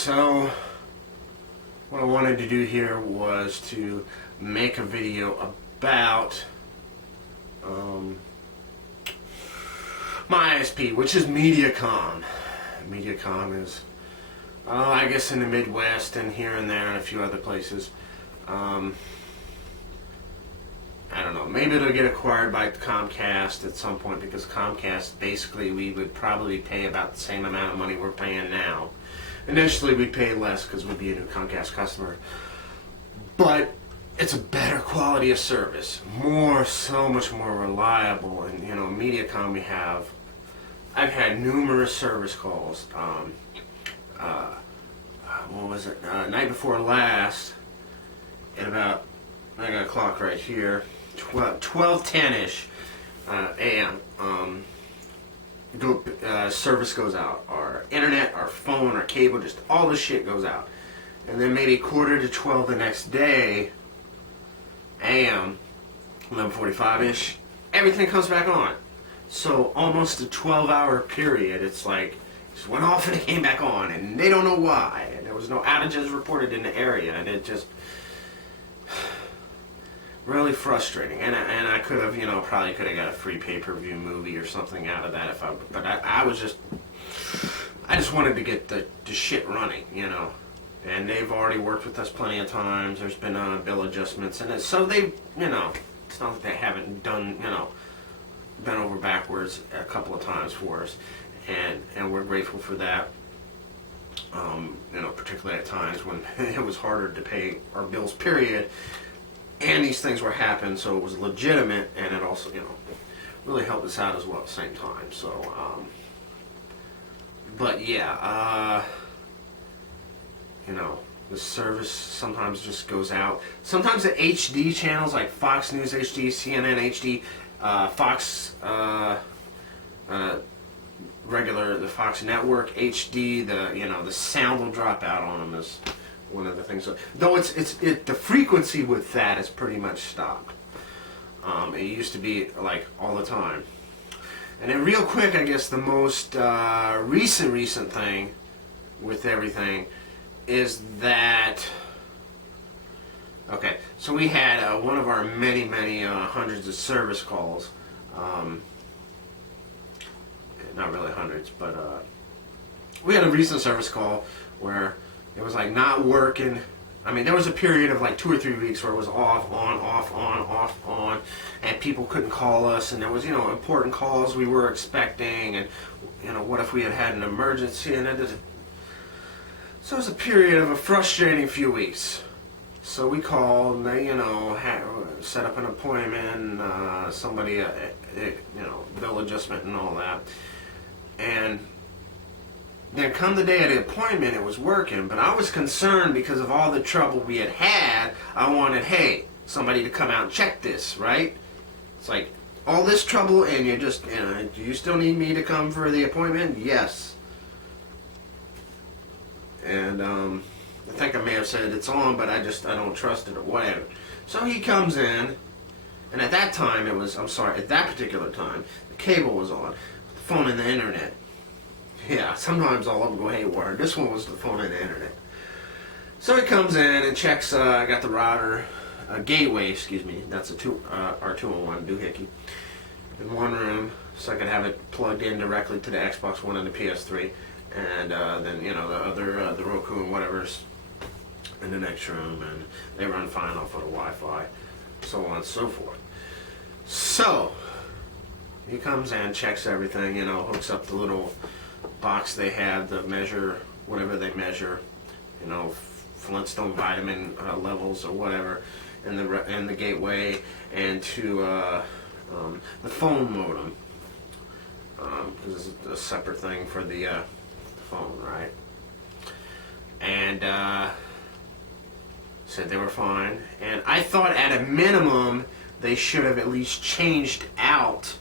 So what I wanted to do here was to make a video about my ISP, which is Mediacom. Mediacom is, I guess, in the Midwest and here and there and a few other places. I don't know, maybe it'll get acquired by Comcast at some point, because Comcast, basically, we would probably pay about the same amount of money we're paying now. Initially, we'd pay less because we'd be a new Comcast customer. But it's a better quality of service, so much more reliable. And, you know, Mediacom, I've had numerous service calls. What was it? Night before last, at about, I got a clock right here, 12:10ish a.m. Service goes out. Our internet, our phone, our cable, just all the shit goes out. And then maybe 11:45 the next day, a.m., 11:45ish, everything comes back on. So almost a 12-hour period, it's like, just went off and it came back on, and they don't know why. And there was no outages reported in the area, and it just really frustrating. And I could have, probably could have got a free pay-per-view movie or something out of that but I just wanted to get the shit running, And they've already worked with us plenty of times. There's been bill adjustments, and so they, it's not that they haven't done, bent over backwards a couple of times for us, and we're grateful for that. Particularly at times when it was harder to pay our bills, period, and these things were happening, so it was legitimate, and it also, really helped us out as well at the same time. So, but yeah, the service sometimes just goes out. Sometimes the HD channels like Fox News HD, CNN HD, Fox regular, the Fox Network HD, the sound will drop out on them is one of the things. Though the frequency with that is pretty much stopped. It used to be like all the time. And then real quick, I guess the most recent thing with everything is that, okay, so we had one of our many hundreds of service calls, not really hundreds, but we had a recent service call where it was like not working. I mean, there was a period of like 2 or 3 weeks where it was off, on, off, on, off, on, and people couldn't call us, and there was, important calls we were expecting, and, what if we had an emergency, and so it was a period of a frustrating few weeks. So we called, and they, set up an appointment, somebody, bill adjustment and all that. And then come the day of the appointment, it was working, but I was concerned because of all the trouble we had. I wanted, hey, somebody to come out and check this, right? It's like, all this trouble, and you just, do you still need me to come for the appointment? Yes. And I think I may have said it's on, but I don't trust it or whatever. So he comes in, and at that time at that particular time, the cable was on, the phone and the internet. Yeah, sometimes all of them go haywire. This one was the phone and the internet. So he comes in and checks, I got the router, gateway, excuse me, that's our 201 doohickey, in one room, so I could have it plugged in directly to the Xbox One and the PS3, and then, the other, the Roku and whatever's in the next room, and they run fine off of the Wi-Fi, so on and so forth. So, he comes in, checks everything, hooks up the little box they have to measure whatever they measure, Flintstone vitamin levels or whatever, in the gateway, and to the phone modem, because it's a separate thing for the phone, right? And said they were fine, and I thought at a minimum they should have at least changed out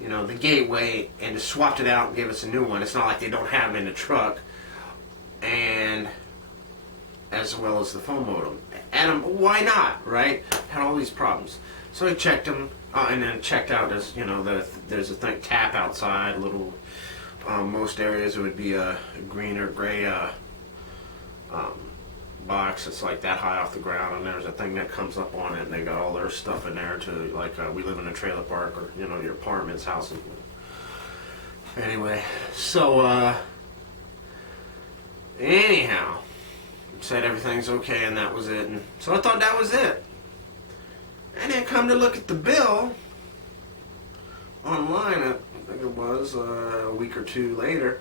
the gateway and just swapped it out and gave us a new one. It's not like they don't have them in the truck, and as well as the phone modem. And why not, right? Had all these problems. So I checked them, and then checked out as, there's a thing, tap outside, little, most areas it would be a green or gray box. It's like that high off the ground, and there's a thing that comes up on it, and they got all their stuff in there to, like, we live in a trailer park, or, you know, your apartments, houses. Anyway, so, anyhow, said everything's okay, and that was it. And so I thought that was it. And then come to look at the bill online, I think it was a week or two later,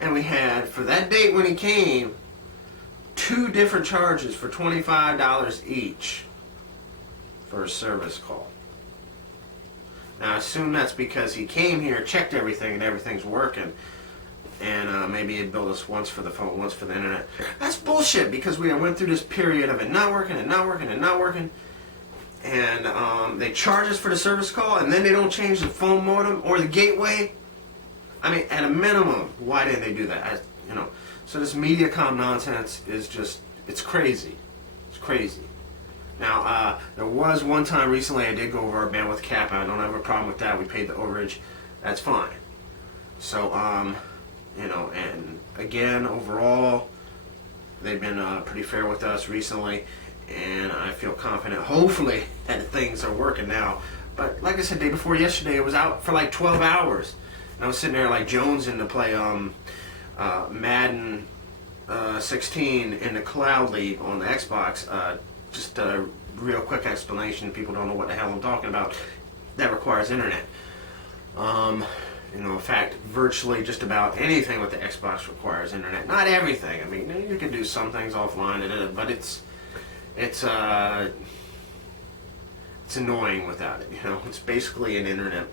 and we had, for that date when he came, 2 different charges for $25 each for a service call. Now I assume that's because he came here, checked everything, and everything's working. And maybe he billed us once for the phone, once for the internet. That's bullshit, because we went through this period of it not working and not working and not working. And they charge us for the service call, and then they don't change the phone modem or the gateway. I mean, at a minimum, why didn't they do that? You know, so this Mediacom nonsense is just, it's crazy. It's crazy. Now, there was one time recently I did go over our bandwidth cap. I don't have a problem with that. We paid the overage. That's fine. So, you know, and again, overall, they've been pretty fair with us recently, and I feel confident, hopefully, that things are working now. But like I said, day before yesterday, it was out for like 12 hours. And I was sitting there like jonesing to play Madden 16 in the Cloud League on the Xbox. Just a real quick explanation, people don't know what the hell I'm talking about, that requires internet. You know, in fact, virtually just about anything with the Xbox requires internet. Not everything. I mean, you can do some things offline, but it's annoying without it. You know, it's basically an internet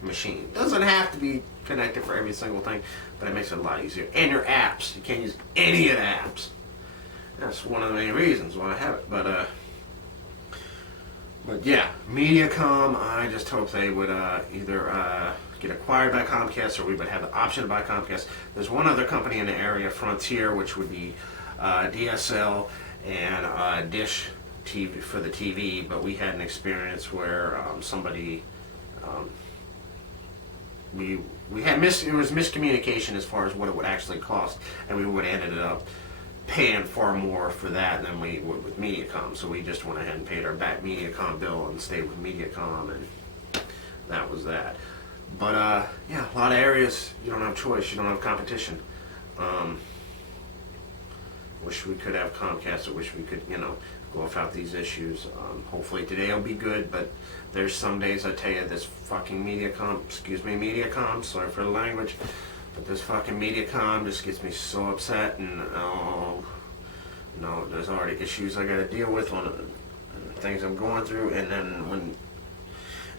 machine. It doesn't have to be connected for every single thing, but it makes it a lot easier. And your apps, you can't use any of the apps. That's one of the main reasons why I have it. But yeah, Mediacom, I just hope they would either get acquired by Comcast, or we would have the option to buy Comcast. There's one other company in the area, Frontier, which would be DSL and Dish TV for the TV, but we had an experience where somebody we had it was miscommunication as far as what it would actually cost, and we would have ended up paying far more for that than we would with Mediacom. So we just went ahead and paid our back Mediacom bill and stayed with Mediacom, and that was that. But yeah, a lot of areas you don't have choice, you don't have competition. Wish we could have Comcast. I wish we could, you know, go without these issues. Hopefully today will be good, but there's some days I tell you this fucking Mediacom, sorry for the language, but this fucking Mediacom just gets me so upset, and no, there's already issues I gotta deal with on things I'm going through, and then when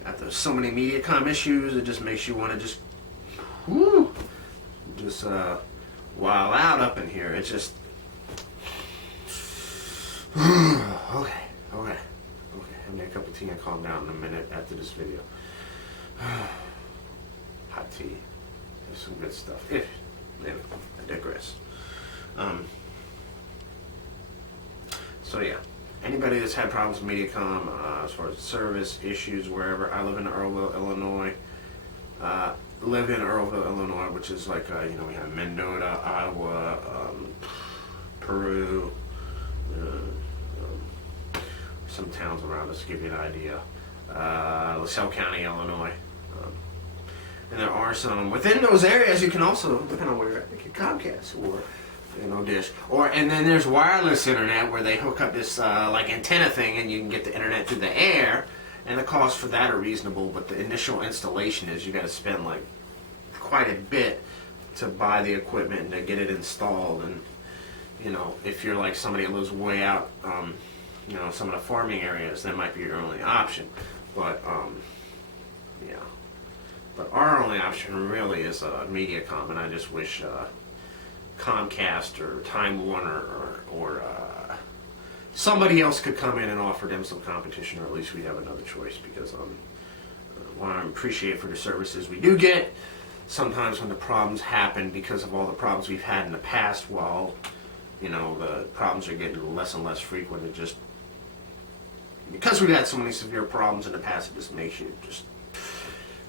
after so many Mediacom issues, it just makes you want to just wild out up in here. It's just okay. Have me a cup of tea and calm down in a minute after this video. Hot tea. There's some good stuff. Anyway, I digress. So yeah, anybody that's had problems with Mediacom, as far as service issues, wherever. I live in Earlville, Illinois. Which is like, you know, we have Mendota, Iowa, Peru, some towns around us to give you an idea. LaSalle County, Illinois. And there are some within those areas. You can also, depending on where you're at, you get Comcast or, you know, Dish. And then there's wireless internet where they hook up this like antenna thing, and you can get the internet through the air. And the costs for that are reasonable, but the initial installation is you got to spend like quite a bit to buy the equipment and to get it installed. And you know, if you're like somebody that lives way out, you know, some of the farming areas, that might be your only option. But yeah. But our only option really is Mediacom, and I just wish Comcast or Time Warner or somebody else could come in and offer them some competition, or at least we have another choice, because what I appreciate for the services we do get, sometimes when the problems happen because of all the problems we've had in the past, while, you know, the problems are getting less and less frequent, it just, because we've had so many severe problems in the past, it just makes you just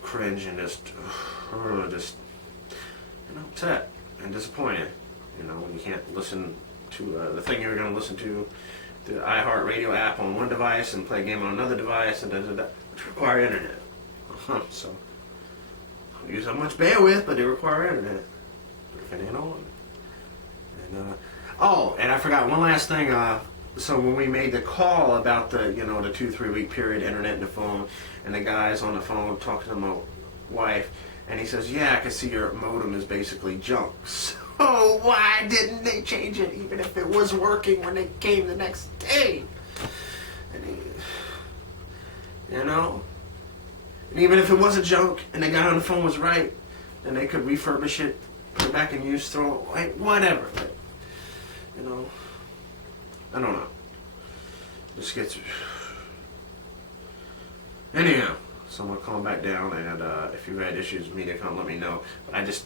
cringe and just you know, upset and disappointed, you know, when you can't listen to the thing you're going to listen to, the iHeartRadio app on one device and play a game on another device, and which require internet. So, don't use that much bandwidth, but they require internet. If it ain't on. And, and I forgot one last thing. So when we made the call about the, the 2-3 week period, internet and the phone, and the guy's on the phone talking to my wife, and he says, yeah, I can see your modem is basically junk. So why didn't they change it even if it was working when they came the next day? And and even if it wasn't junk and the guy on the phone was right, then they could refurbish it, put it back in use, throw it away, whatever. But, I don't know. This gets... Anyhow, so I'm going to calm back down, and if you had issues with Mediacom, let me know. But I just...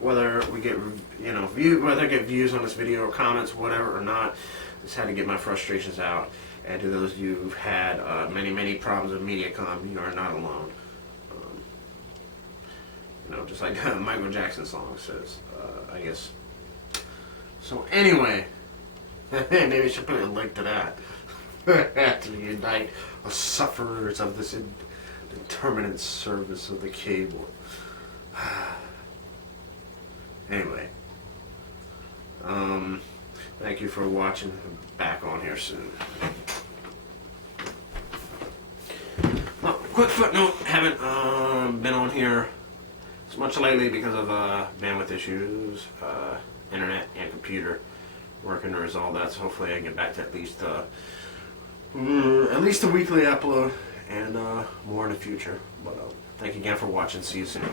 Whether we get, whether I get views on this video or comments, whatever or not, just had to get my frustrations out. And to those of you who've had many, many problems with Mediacom, you are not alone. Just like Michael Jackson's song says, I guess. So anyway, maybe I should put a link to that. To unite the sufferers of this indeterminate service of the cable. Anyway, thank you for watching. Back on here soon. Well, quick footnote, haven't been on here as much lately because of bandwidth issues, internet and computer, working to resolve that. So hopefully I can get back to at least a weekly upload and more in the future. But thank you again for watching. See you soon.